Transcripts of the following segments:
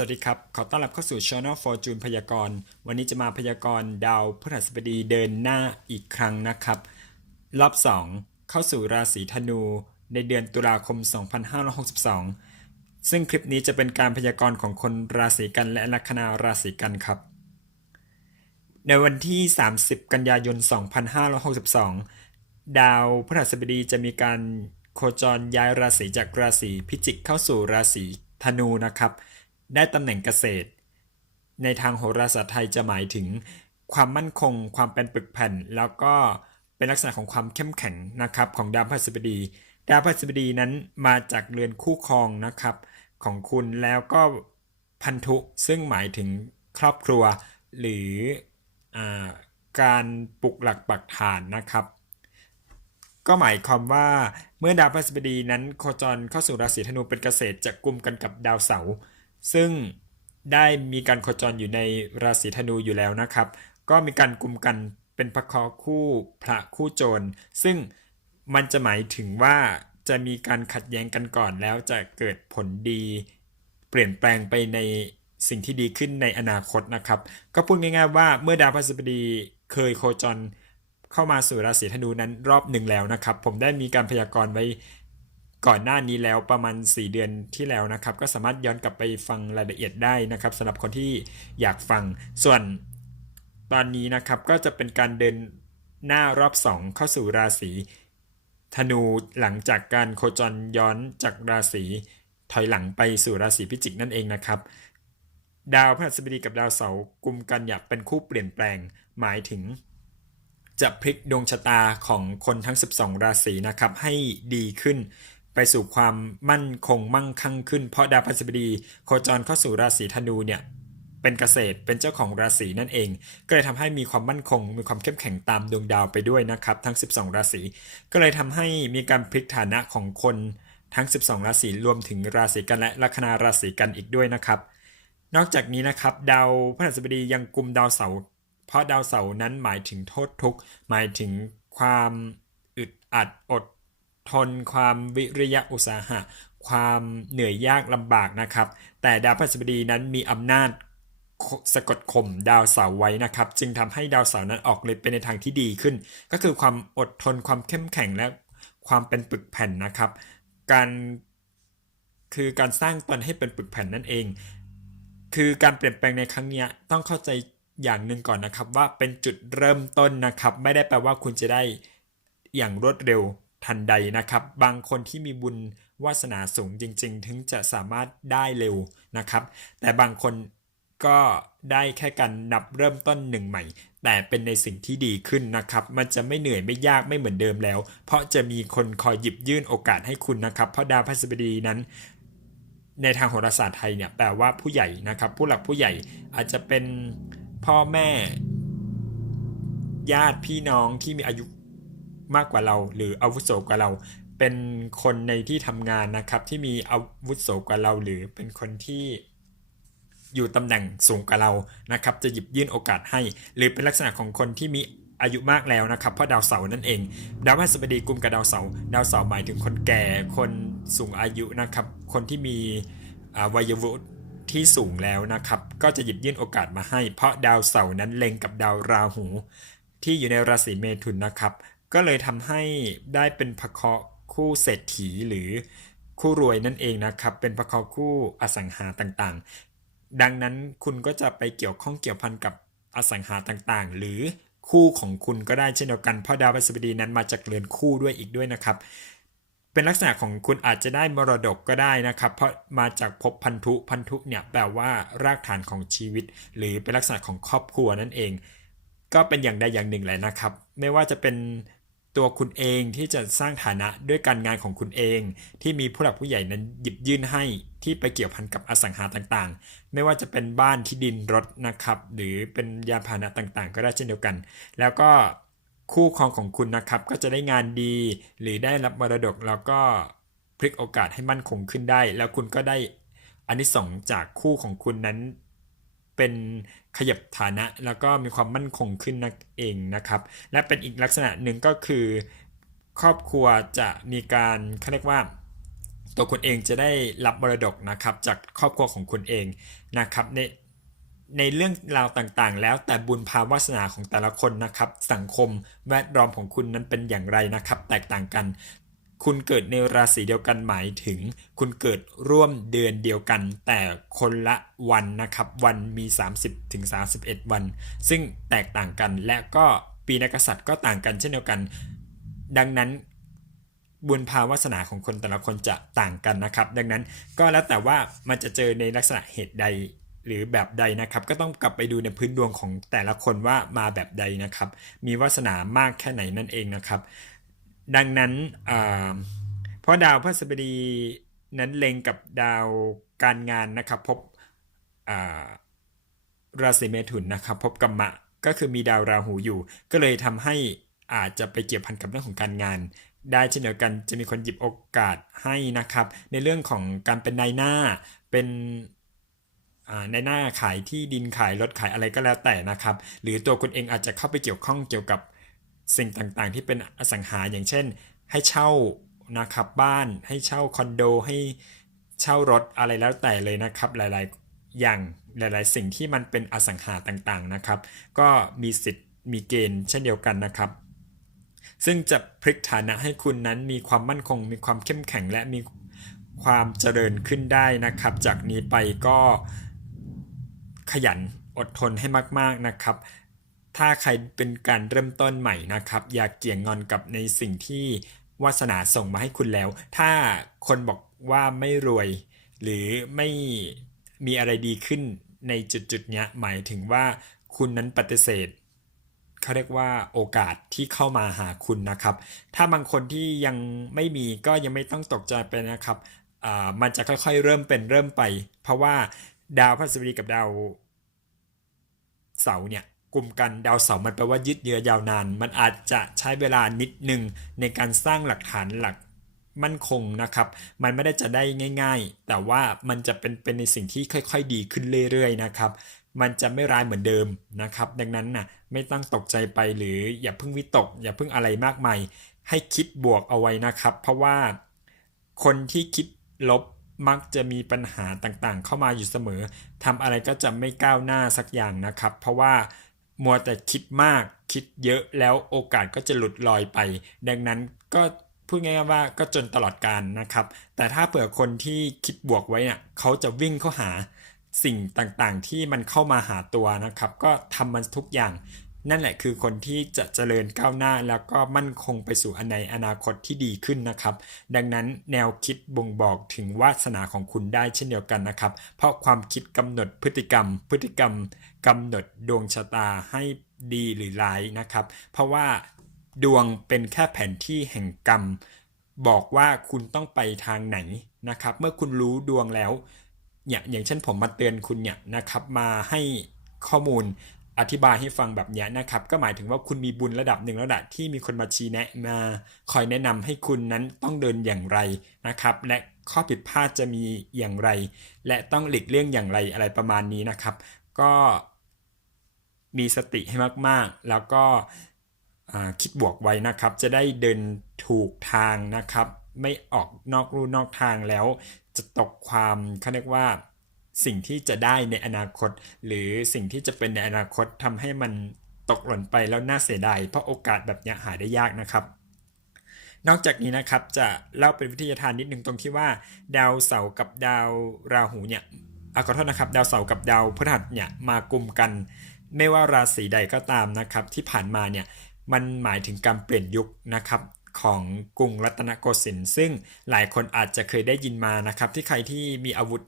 สวัสดีครับขอต้อนรับเข้าสู่ Channel Fortune พยากรณ์วันนี้จะมาพยากรณ์ดาวพฤหัสบดีเดินหน้าอีกครั้งนะครับรอบ2เข้าสู่ราศีธนูในเดือนตุลาคม 2562ซึ่งคลิปนี้จะเป็นการพยากรณ์ของคนราศีกันและลัคนาราศีกันครับในวันที่30กันยายน 2562ดาวพฤหัสบดีจะมีการโคจรย้ายราศีจากราศีพิจิกเข้าสู่ราศีธนูนะครับได้ตำแหน่งเกษตรในทางโหราศาสตร์ไทยจะหมายถึงความมั่นคงความเป็นปึกแผ่นแล้วก็เป็นลักษณะของความเข้มแข็งนะครับของดาวพฤหัสบดีดาวพฤหัสบดีนั้นมาจากเรือนคู่ครองนะครับของคุณแล้วก็พันธุซึ่งหมายถึงครอบครัวหรือการปลุกหลักปักฐานนะครับก็หมายความว่าเมื่อดาวพฤหัสบดีนั้นโคจรเข้าสู่ราศีธนูเป็นเกษตรจะกุมกันกับดาวเสาร์ซึ่งได้มีการโคจรอยู่ในราศีธนูอยู่แล้วนะครับก็มีการกุมกันเป็นพระเคราะห์คู่พระคู่โจรซึ่งมันจะหมายถึงว่าจะมีการขัดแย้งกันก่อนแล้วจะเกิดผลดีเปลี่ยนแปลงไปในสิ่งที่ดีขึ้นในอนาคตนะครับก็พูดง่ายๆว่าเมื่อดาวพฤหัสบดีเคยโคจรเข้ามาสู่ราศีธนูนั้นรอบหนึ่งแล้วนะครับผมได้มีการพยากรณ์ไว้ก่อนหน้านี้แล้วประมาณ4เดือนที่แล้วนะครับก็สามารถย้อนกลับไปฟังรายละเอียดได้นะครับสำหรับคนที่อยากฟังส่วนตอนนี้นะครับก็จะเป็นการเดินหน้ารอบ2เข้าสู่ราศีธนูหลังจากการโคจรย้อนจากราศีถอยหลังไปสู่ราศีพิจิกนั่นเองนะครับดาวพฤหัสบดีกับดาวเสาร์กุมกันอย่างเป็นคู่เปลี่ยนแปลงหมายถึงจะพลิกดวงชะตาของคนทั้ง12ราศีนะครับให้ดีขึ้นไปสู่ความมั่นคงมั่งคั่งขึ้นเพราะดาวพฤหัสบดีโคจรเข้าสู่ราศีธนูเนี่ยเป็นเกษตรเป็นเจ้าของราศีนั่นเองก็เลยทำให้มีความมั่นคงมีความเข้มแข็งตามดวงดาวไปด้วยนะครับทั้ง12ราศีก็เลยทำให้มีการพลิกฐานะของคนทั้ง12ราศีรวมถึงราศีกันและลัคนาราศีกันอีกด้วยนะครับนอกจากนี้นะครับดาวพฤหัสบดียังกุมดาวเสาร์เพราะดาวเสาร์นั้นหมายถึงโทษทุกข์หมายถึงความอึดอัดอดทนความวิริยะอุตสาหะความเหนื่อยยากลำบากนะครับแต่ดาวพฤหัสบดีนั้นมีอำนาจสะกดข่มดาวเสาร์ไว้นะครับจึงทำให้ดาวเสาร์นั้นออกฤทธิ์ไปในทางที่ดีขึ้นก็คือความอดทนความเข้มแข็งและความเป็นปึกแผ่นนะครับการสร้างตนให้เป็นปึกแผ่นนั่นเองคือการเปลี่ยนแปลงในครั้งนี้ต้องเข้าใจอย่างหนึ่งก่อนนะครับว่าเป็นจุดเริ่มต้นนะครับไม่ได้แปลว่าคุณจะได้อย่างรวดเร็วทันใดนะครับบางคนที่มีบุญวาสนาสูงจริงๆถึงจะสามารถได้เร็วนะครับแต่บางคนก็ได้แค่การนับเริ่มต้นหนึ่งใหม่แต่เป็นในสิ่งที่ดีขึ้นนะครับมันจะไม่เหนื่อยไม่ยากไม่เหมือนเดิมแล้วเพราะจะมีคนคอยหยิบยื่นโอกาสให้คุณนะครับเพราะดาวพฤหัสบดีนั้นในทางโหราศาสตร์ไทยเนี่ยแปลว่าผู้ใหญ่นะครับผู้หลักผู้ใหญ่อาจจะเป็นพ่อแม่ญาติพี่น้องที่มีอายุมากกว่าเราหรืออาวุโสกว่าเราเป็นคนในที่ทำงานนะครับที่มีอาวุโสกว่าเราหรือเป็นคนที่อยู่ตำแหน่งสูงกว่าเรานะครับจะหยิบยื่นโอกาสให้หรือเป็นลักษณะของคนที่มีอายุมากแล้วนะครับเพราะดาวเสาร์นั่นเองดาวพฤหัสบดีกุมกับดาวเสาร์หมายถึงคนแก่คนสูงอายุนะครับคนที่มีวัยวุฒิที่สูงแล้วนะครับก็จะหยิบยื่นโอกาสมาให้เพราะดาวเสาร์นั้นเล็งกับดาวราหูที่อยู่ในราศีเมถุนนะครับก็เลยทำให้ได้เป็นพระเคราะห์คู่เศรษฐีหรือคู่รวยนั่นเองนะครับเป็นพระเคราะห์คู่อสังหาต่างๆดังนั้นคุณก็จะไปเกี่ยวข้องเกี่ยวพันกับอสังหาต่างๆหรือคู่ของคุณก็ได้เช่นเดียวกันเพราะดาวพฤหัสบดีนั้นมาจากเรือนคู่ด้วยอีกด้วยนะครับเป็นลักษณะของคุณอาจจะได้มรดกก็ได้นะครับเพราะมาจากภพพันธุเนี่ยแปลว่ารากฐานของชีวิตหรือเป็นลักษณะของครอบครัวนั่นเองก็เป็นอย่างใดอย่างหนึ่งแหละนะครับไม่ว่าจะเป็นตัวคุณเองที่จะสร้างฐานะด้วยการงานของคุณเองที่มีผู้หลักผู้ใหญ่นั้นหยิบยื่นให้ที่ไปเกี่ยวพันกับอสังหาต่างๆไม่ว่าจะเป็นบ้านที่ดินรถนะครับหรือเป็นยานพาหนะต่างๆก็ได้เช่นเดียวกันแล้วก็คู่ครองของคุณนะครับก็จะได้งานดีหรือได้รับมรดกแล้วก็พลิกโอกาสให้มั่นคงขึ้นได้แล้วคุณก็ได้อานิสงส์จากคู่ของคุณนั้นเป็นขยับฐานะแล้วก็มีความมั่นคงขึ้นนั่นเองนะครับและเป็นอีกลักษณะหนึ่งก็คือครอบครัวจะมีการเขาเรียกว่า ตัวคุณเองจะได้รับมรดกนะครับจากครอบครัวของคุณเองนะครับในเรื่องราวต่างๆแล้วแต่บุญภาวาสนาของแต่ละคนนะครับสังคมแวดล้อมของคุณนั้นเป็นอย่างไรนะครับแตกต่างกันคุณเกิดในราศีเดียวกันหมายถึงคุณเกิดร่วมเดือนเดียวกันแต่คนละวันนะครับวันมี30ถึง31วันซึ่งแตกต่างกันและก็ปีนักกษัตริย์ก็ต่างกันเช่นเดียวกันดังนั้นบุญภาวาสนาของคนแต่ละคนจะต่างกันนะครับดังนั้นก็แล้วแต่ว่ามันจะเจอในลักษณะเหตุใดหรือแบบใดนะครับก็ต้องกลับไปดูในพื้นดวงของแต่ละคนว่ามาแบบใดนะครับมีวาสนามากแค่ไหนนั่นเองนะครับดังนั้นเพราะดาวพฤหัสบดีนั้นเล็งกับดาวการงานนะครับพบราศีเมถุนนะครับพบกัมมะก็คือมีดาวราหูอยู่ก็เลยทำให้อาจจะไปเกี่ยวพันกับเรื่องของการงานได้เช่นเดียวกันจะมีคนหยิบโอกาสให้นะครับในเรื่องของการเป็นนายหน้าเป็นในหน้าขายที่ดินขายรถขายอะไรก็แล้วแต่นะครับหรือตัวคุณเองอาจจะเข้าไปเกี่ยวข้องเกี่ยวกับสิ่งต่างๆที่เป็นอสังหาอย่างเช่นให้เช่านะครับบ้านให้เช่าคอนโดให้เช่ารถอะไรแล้วแต่เลยนะครับหลายๆอย่างหลายๆสิ่งที่มันเป็นอสังหาต่างๆนะครับก็มีสิทธิ์มีเกณฑ์เช่นเดียวกันนะครับซึ่งจะพลิกฐานะให้คุณนั้นมีความมั่นคงมีความเข้มแข็งและมีความเจริญขึ้นได้นะครับจากนี้ไปก็ขยันอดทนให้มากๆนะครับถ้าใครเป็นการเริ่มต้นใหม่นะครับอย่าเกี่ยงงอนกับในสิ่งที่วาสนาส่งมาให้คุณแล้วถ้าคนบอกว่าไม่รวยหรือไม่มีอะไรดีขึ้นในจุดๆเนี้ยหมายถึงว่าคุณนั้นปฏิเสธเขาเรียกว่าโอกาสที่เข้ามาหาคุณนะครับถ้าบางคนที่ยังไม่มีก็ยังไม่ต้องตกใจไปนะครับมันจะค่อยๆเริ่มเป็นเริ่มไปเพราะว่าดาวพฤหัสบดีกับดาวเสาร์เนี่ยกลุ่มกันดาวเสาร์มันแปลว่ายืดเยื้อยาวนานมันอาจจะใช้เวลานิดนึงในการสร้างหลักฐานหลักมั่นคงนะครับมันไม่ได้จะได้ง่ายๆแต่ว่ามันจะเป็นในสิ่งที่ค่อยๆดีขึ้นเรื่อยๆนะครับมันจะไม่ร้ายเหมือนเดิมนะครับดังนั้นน่ะไม่ต้องตกใจไปหรืออย่าเพิ่งวิตกอย่าเพิ่งอะไรมากมายให้คิดบวกเอาไว้นะครับเพราะว่าคนที่คิดลบมักจะมีปัญหาต่างๆเข้ามาอยู่เสมอทำอะไรก็จะไม่ก้าวหน้าสักอย่างนะครับเพราะว่ามัวแต่คิดมากคิดเยอะแล้วโอกาสก็จะหลุดลอยไปดังนั้นก็พูดง่ายๆว่าก็จนตลอดกาลนะครับแต่ถ้าเผื่อคนที่คิดบวกไว้เนี่ยเขาจะวิ่งเข้าหาสิ่งต่างๆที่มันเข้ามาหาตัวนะครับก็ทำมันทุกอย่างนั่นแหละคือคนที่จะเจริญก้าวหน้าแล้วก็มั่นคงไปสู่ในอนาคตที่ดีขึ้นนะครับดังนั้นแนวคิดบ่งบอกถึงวาสนาของคุณได้เช่นเดียวกันนะครับเพราะความคิดกำหนดพฤติกรรมกำหนดดวงชะตาให้ดีหรือร้ายนะครับเพราะว่าดวงเป็นแค่แผนที่แห่งกรรมบอกว่าคุณต้องไปทางไหนนะครับเมื่อคุณรู้ดวงแล้วอย่างเช่นผมมาเตือนคุณเนี่ยนะครับมาให้ข้อมูลอธิบายให้ฟังแบบนี้นะครับก็หมายถึงว่าคุณมีบุญระดับหนึ่งแล้วแหละที่มีคนมาชี้แนะมาคอยแนะนำให้คุณนั้นต้องเดินอย่างไรนะครับและข้อผิดพลาดจะมีอย่างไรและต้องหลีกเลี่ยงอย่างไรอะไรประมาณนี้นะครับก็มีสติให้มากๆแล้วก็คิดบวกไว้นะครับจะได้เดินถูกทางนะครับไม่ออกนอกลู่นอกทางแล้วจะตกความเขาเรียกว่าสิ่งที่จะได้ในอนาคตหรือสิ่งที่จะเป็นในอนาคตทำให้มันตกหล่นไปแล้วน่าเสียดายเพราะโอกาสแบบนี้หาได้ยากนะครับนอกจากนี้นะครับจะเล่าเป็นวิทยาทานนิดนึงตรงที่ว่าดาวเสาร์กับดาวราหูเนี่ยขอโทษนะครับดาวเสาร์กับดาวพฤหัสเนี่ยมากลุ่มกันไม่ว่าราศีใดก็ตามนะครับที่ผ่านมาเนี่ยมันหมายถึงการเปลี่ยนยุคนะครับของกรุงรัตนโกสินทร์ซึ่งหลายคนอาจจะเคยได้ยินมานะครับที่ใครที่มีอาวุธ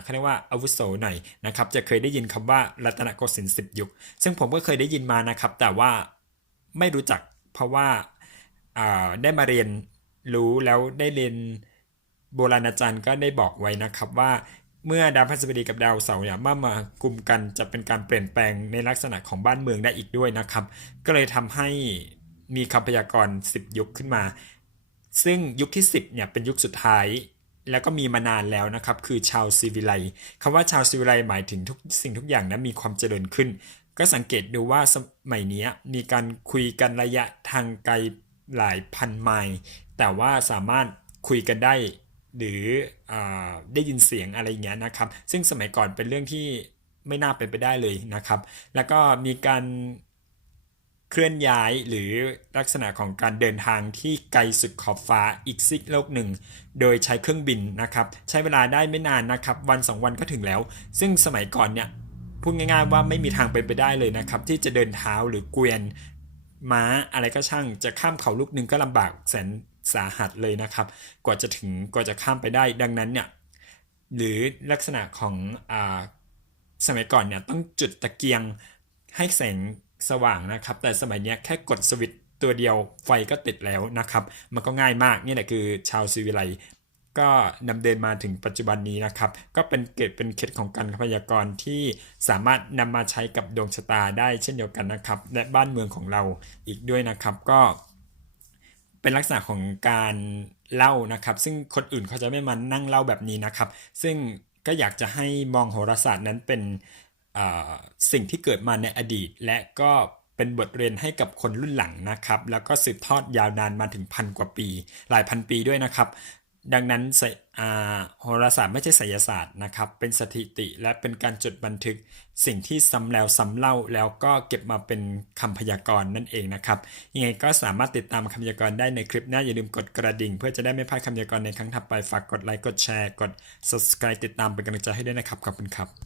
เขาเรียกว่าอาวุโสหน่อยนะครับจะเคยได้ยินคำว่ารัตนโกสินทร์10 ยุคซึ่งผมก็เคยได้ยินมานะครับแต่ว่าไม่รู้จักเพราะว่าได้มาเรียนรู้แล้วได้เรียนโบราณอาจารย์ก็ได้บอกไว้นะครับว่าเมื่อดาวพฤหัสบดีกับดาวเสาร์เนี่ยมากลุ่มกันจะเป็นการเปลี่ยนแปลงในลักษณะของบ้านเมืองได้อีกด้วยนะครับก็เลยทำให้มีคำพยากรณ์10 ยุคขึ้นมาซึ่งยุคที่10เนี่ยเป็นยุคสุดท้ายแล้วก็มีมานานแล้วนะครับคือชาวศิวิไลย์คำว่าชาวศิวิไลย์หมายถึงทุกสิ่งทุกอย่างนะมีความเจริญขึ้นก็สังเกตดูว่าสมัยนี้มีการคุยกันระยะทางไกลหลายพันไมล์แต่ว่าสามารถคุยกันได้ หรือได้ยินเสียงอะไรอย่างเงี้ยนะครับซึ่งสมัยก่อนเป็นเรื่องที่ไม่น่าเป็นไปได้เลยนะครับแล้วก็มีการเคลื่อนย้ายหรือลักษณะของการเดินทางที่ไกลสุดขอบฟ้าอีกซีกโลกหนึ่งโดยใช้เครื่องบินนะครับใช้เวลาได้ไม่นานนะครับวัน2 วันก็ถึงแล้วซึ่งสมัยก่อนเนี่ยพูดง่ายๆว่าไม่มีทางเป็นไปได้เลยนะครับที่จะเดินเท้าหรือเกวียนม้าอะไรก็ช่างจะข้ามเขาลูกหนึ่งก็ลำบากแสนสาหัสเลยนะครับกว่าจะข้ามไปได้ดังนั้นเนี่ยหรือลักษณะของสมัยก่อนเนี่ยต้องจุดตะเกียงให้แสงสว่างนะครับแต่สมัยนี้แค่กดสวิตช์ตัวเดียวไฟก็ติดแล้วนะครับมันก็ง่ายมากนี่แหละคือชาวศิวิไลก็นำเดินมาถึงปัจจุบันนี้นะครับก็เป็นเกร็ดเป็นเคล็ดของการพยากรณ์ที่สามารถนำมาใช้กับดวงชะตาได้เช่นเดียวกันนะครับและบ้านเมืองของเราอีกด้วยนะครับก็เป็นลักษณะของการเล่านะครับซึ่งคนอื่นเขาจะไม่มานั่งเล่าแบบนี้นะครับซึ่งก็อยากจะให้มองโหราศาสตร์นั้นเป็นสิ่งที่เกิดมาในอดีตและก็เป็นบทเรียนให้กับคนรุ่นหลังนะครับแล้วก็สืบทอดยาวนานมาถึง1,000 กว่าปีหลายพันปีด้วยนะครับดังนั้นโหราศาสตร์ไม่ใช่ไสยศาสตร์นะครับเป็นสถิติและเป็นการจดบันทึกสิ่งที่ซ้ำแล้วซ้ำเล่าแล้วก็เก็บมาเป็นคำพยากรณ์นั่นเองนะครับยังไงก็สามารถติดตามคำพยากรณ์ได้ในคลิปหน้าอย่าลืมกดกระดิ่งเพื่อจะได้ไม่พลาดคำพยากรณ์ในครั้งถัดไปฝากกดไลค์กดแชร์กด subscribe ติดตามเป็นกำลังใจให้ด้วยนะครับขอบคุณครับ